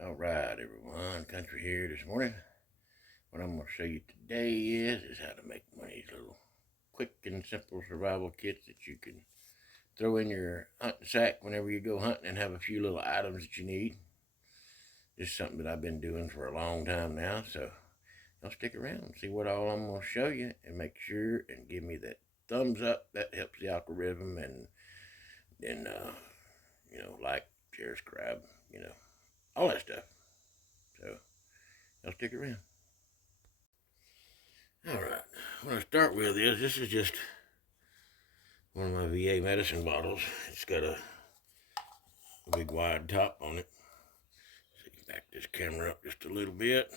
All right, everyone. Country here this morning. What I'm going to show you today is how to make one of these little quick and simple survival kits that you can throw in your hunting sack whenever you go hunting and have a few little items that you need. This is something that I've been doing for a long time now, so y'all stick around and see what all I'm going to show you, and make sure and give me that thumbs up. That helps the algorithm, and then like, share, subscribe, all that stuff. So y'all stick around. All right, what I'll start with is this is just one of my VA medicine bottles. It's got a big wide top on it. So you back this camera up just a little bit.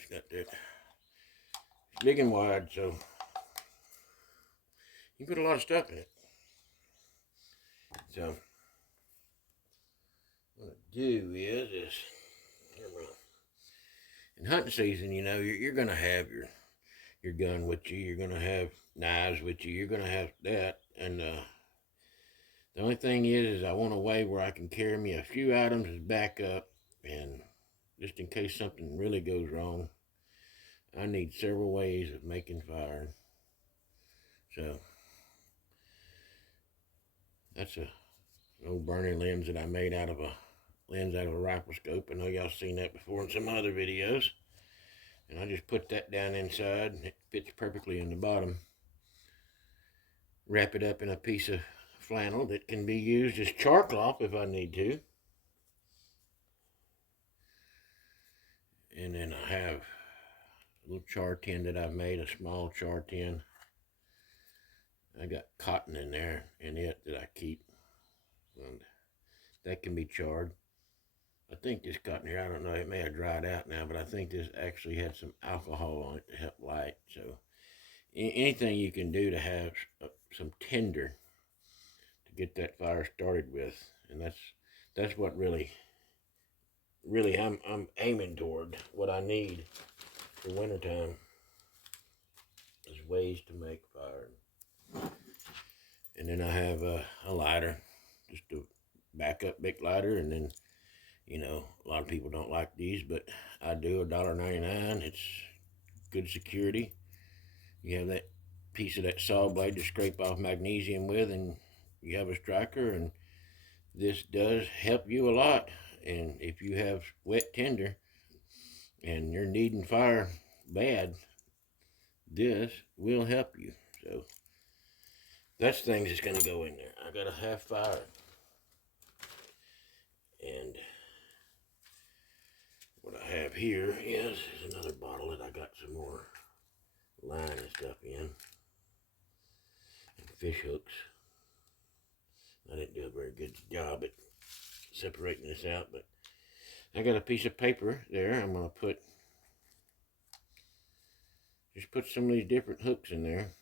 It's got that big and wide, so you can put a lot of stuff in it. So what I do is in hunting season, you're gonna have your gun with you. You're gonna have knives with you. You're gonna have that, and the only thing is I want a way where I can carry me a few items as backup, and just in case something really goes wrong, I need several ways of making fire. So that's an old burning lens that I made out of a lens out of a rifle scope. I know y'all seen that before in some other videos. And I just put that down inside, and it fits perfectly in the bottom. Wrap it up in a piece of flannel that can be used as char cloth if I need to. And then I have a little char tin that I've made, a small char tin. I got cotton in there in it that I keep, and that can be charred. I think this cotton here, I don't know, it may have dried out now, but I think this actually had some alcohol on it to help light. So anything you can do to have some tinder to get that fire started with, and that's what really I'm aiming toward. What I need for wintertime is ways to make fire. And then I have a lighter, just a backup big lighter, and then a lot of people don't like these, but I do. $1.99. It's good security. You have that piece of that saw blade to scrape off magnesium with, and you have a striker, and this does help you a lot. And if you have wet tinder and you're needing fire bad, this will help you. So that's things that's going to go in there. I got to have fire. And what I have here is another bottle that I got some more line and stuff in, and fish hooks. I didn't do a very good job at separating this out, but I got a piece of paper there. I'm going to put some of these different hooks in there.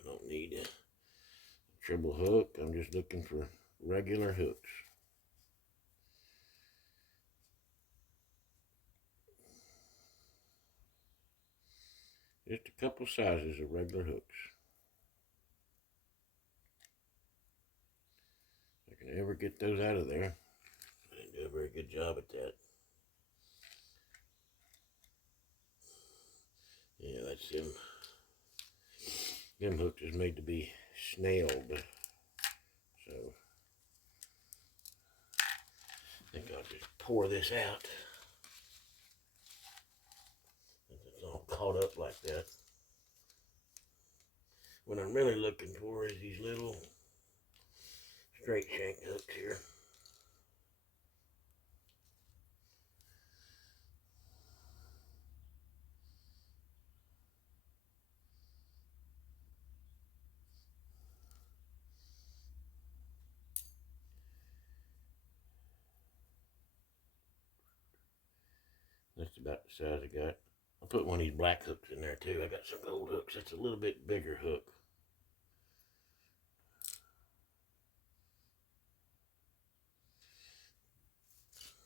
I don't need a treble hook. I'm just looking for regular hooks. Just a couple sizes of regular hooks. If I can ever get those out of there. I didn't do a very good job at that. Yeah, that's them. Them hooks is made to be snailed. So I think I'll just pour this out. It's all caught up like that. What I'm really looking for is these little straight shank hooks here. That's about the size I got. I'll put one of these black hooks in there too. I got some gold hooks. That's a little bit bigger hook.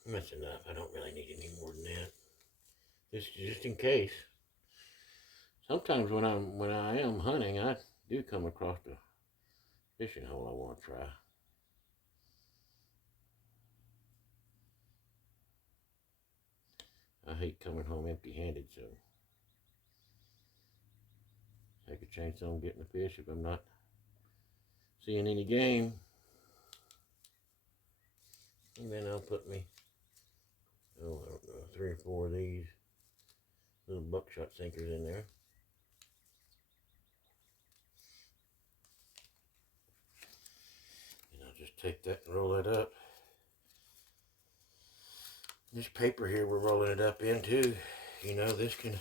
That's enough. I don't really need any more than that. Just in case. Sometimes when I am hunting, I do come across a fishing hole I want to try. I hate coming home empty-handed, so take a chance on getting a fish if I'm not seeing any game. And then I'll put me, I don't know, 3 or 4 of these little buckshot sinkers in there. And I'll just take that and roll it up. This paper here we're rolling it up into, you know, this can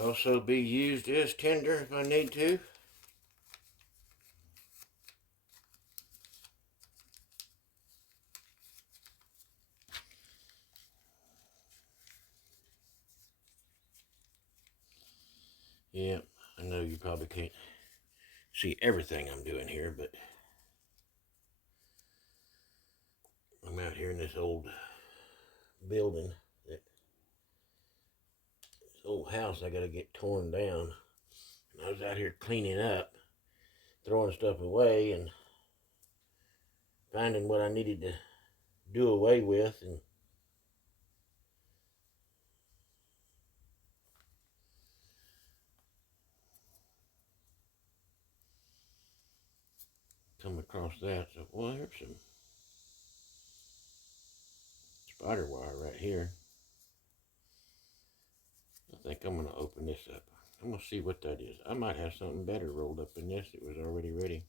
also be used as tinder if I need to. Yeah, I know you probably can't see everything I'm doing here, but I'm out here in this old building, this old house I gotta get torn down. And I was out here cleaning up, throwing stuff away and finding what I needed to do away with, and come across that. So, well, here's some spider wire right here. I think I'm gonna open this up. I'm gonna see what that is. I might have something better rolled up in this that was already ready.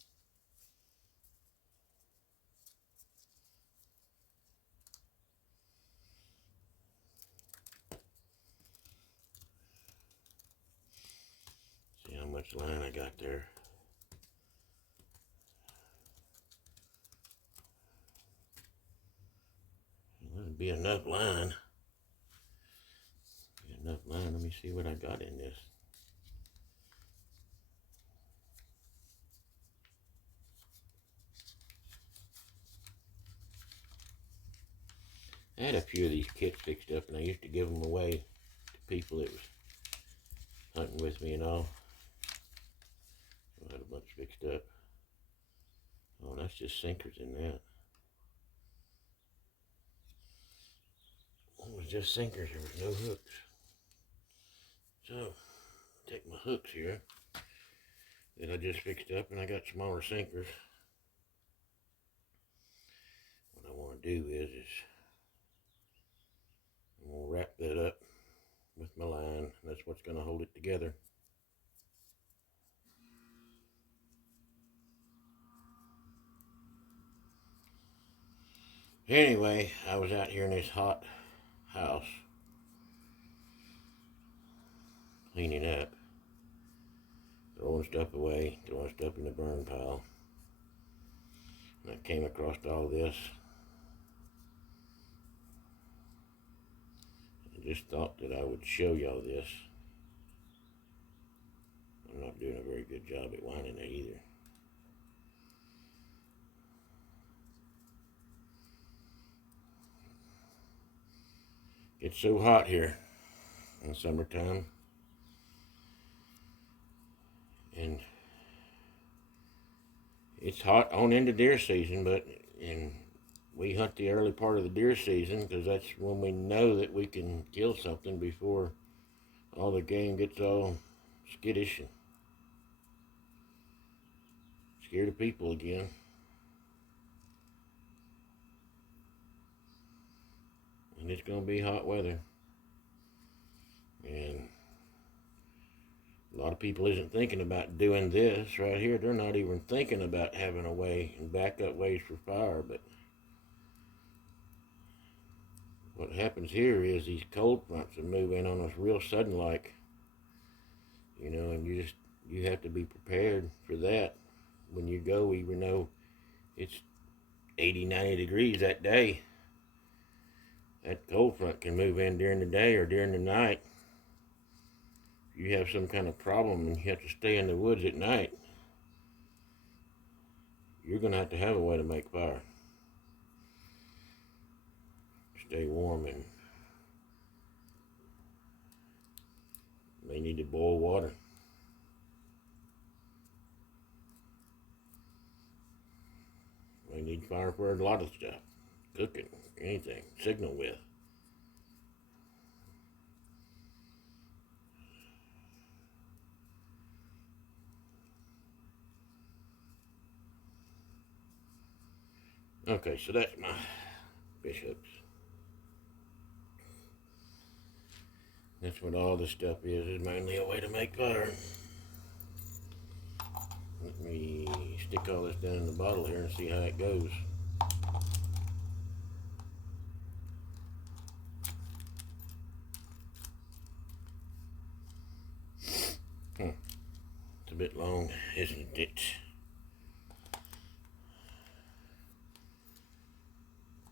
See how much line I got there. That'd be enough line. Enough line. Let me see what I got in this. I had a few of these kits fixed up, and I used to give them away to people that was hunting with me and all. I had a bunch fixed up. Oh, that's just sinkers in that. It was just sinkers. There was no hooks. So, take my hooks here that I just fixed up, and I got smaller sinkers. What I want to do is I'm going to wrap that up with my line. That's what's going to hold it together. Anyway, I was out here in this hot house cleaning up, throwing stuff away, throwing stuff in the burn pile. And I came across all this. I just thought that I would show y'all this. I'm not doing a very good job at winding it either. It's so hot here in the summertime, and it's hot on into deer season, and we hunt the early part of the deer season because that's when we know that we can kill something before all the game gets all skittish and scared of people again. And it's going to be hot weather. And a lot of people isn't thinking about doing this right here. They're not even thinking about having a way and backup ways for fire. But what happens here is these cold fronts will move in on us real sudden like, you know, and you have to be prepared for that when you go, even though it's 80, 90 degrees that day. That cold front can move in during the day or during the night. If you have some kind of problem and you have to stay in the woods at night, you're going to have a way to make fire. Stay warm, and may need to boil water. May need fire for a lot of stuff. Cooking, anything, signal with. Okay, so that's my fish hooks. That's what all this stuff is mainly a way to make fire. Let me stick all this down in the bottle here and see how it goes. It's a bit long, isn't it?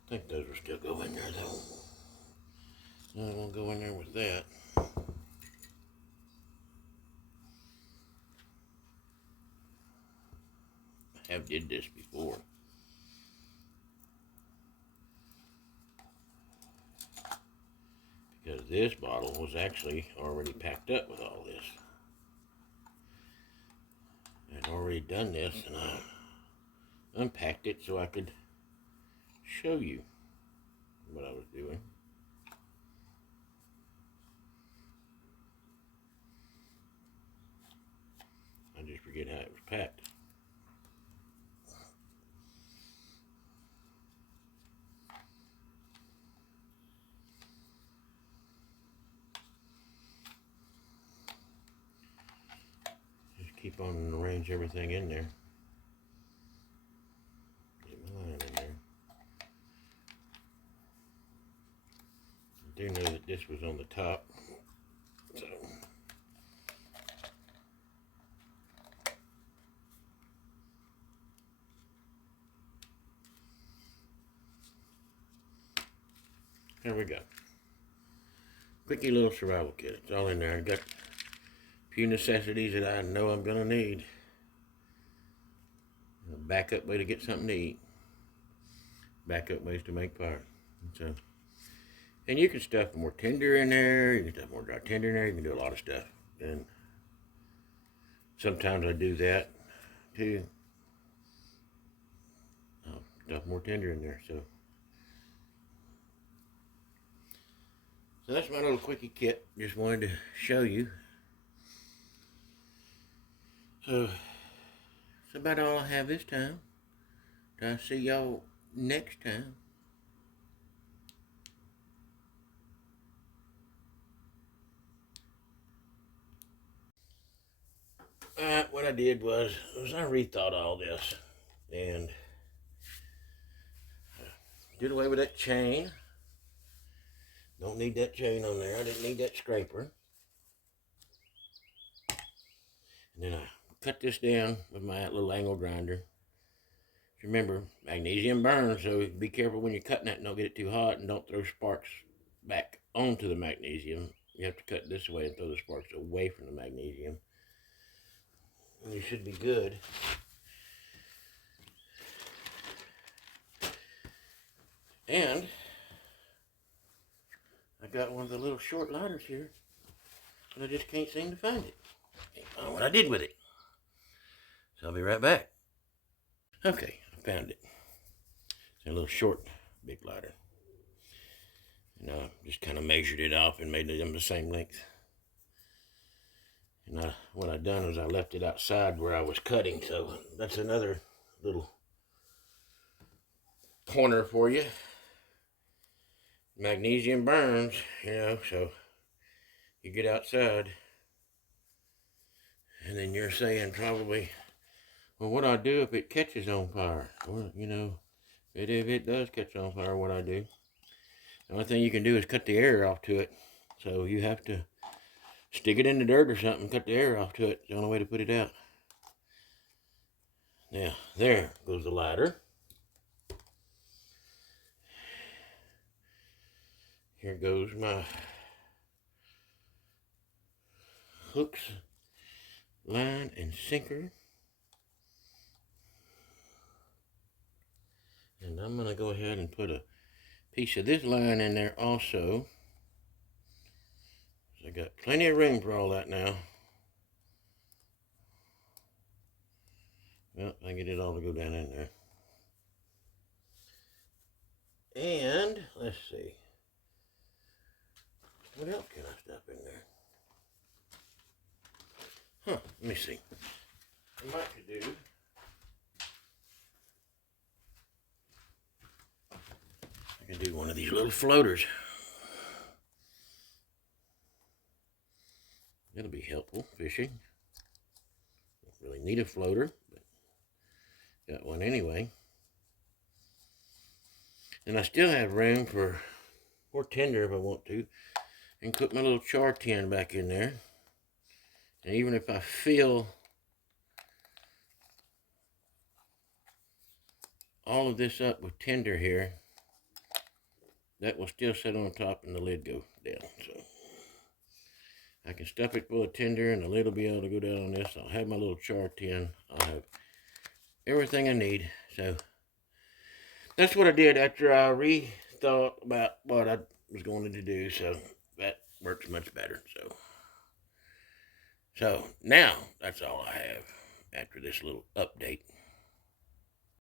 I think those will still go in there though. I won't go in there with that. I have did this before. Because this bottle was actually already packed up with all this. I'd already done this and I unpacked it so I could show you what I was doing. I just forget how it was packed. Just keep on and arrange everything in there. Get my line in there. I do know that this was on the top, so there we go. Quickie little survival kit. It's all in there. I got a few necessities that I know I'm gonna need. A backup way to get something to eat. Backup ways to make fire. And you can stuff more tinder in there. You can stuff more dry tinder in there. You can do a lot of stuff. And sometimes I do that too. I'll stuff more tinder in there. So that's my little quickie kit. Just wanted to show you. So that's about all I have this time. I'll see y'all next time. What I did was I rethought all this and did away with that chain. Don't need that chain on there. I didn't need that scraper. And then I cut this down with my little angle grinder. Remember, magnesium burns, so be careful when you're cutting that and don't get it too hot and don't throw sparks back onto the magnesium. You have to cut this way and throw the sparks away from the magnesium. And you should be good. And I got one of the little short lighters here, but I just can't seem to find it. I don't know what I did with it. So I'll be right back. Okay, I found it. It's a little short, big lighter. And I just kind of measured it off and made them the same length. And what I done was I left it outside where I was cutting, so that's another little pointer for you. Magnesium burns, so you get outside. And then you're saying probably, well, what I do if it catches on fire? Well, if it does catch on fire, what I do? The only thing you can do is cut the air off to it. So you have to stick it in the dirt or something, cut the air off to it. It's the only way to put it out. Now, there goes the lighter. Here goes my hooks, line, and sinker. And I'm going to go ahead and put a piece of this line in there also. So I got plenty of room for all that now. Well, I get it all to go down in there. And let's see. What else can I stuff in there? Let me see. I might could do. and do one of these little floaters. That'll be helpful fishing. Don't really need a floater, but got one anyway. And I still have room for more tinder if I want to, and put my little char tin back in there. And even if I fill all of this up with tinder here, that will still sit on top and the lid go down. So I can stuff it full of tinder and the lid will be able to go down on this. I'll have my little char tin. I'll have everything I need. So that's what I did after I rethought about what I was going to do. So that works much better. So now that's all I have after this little update.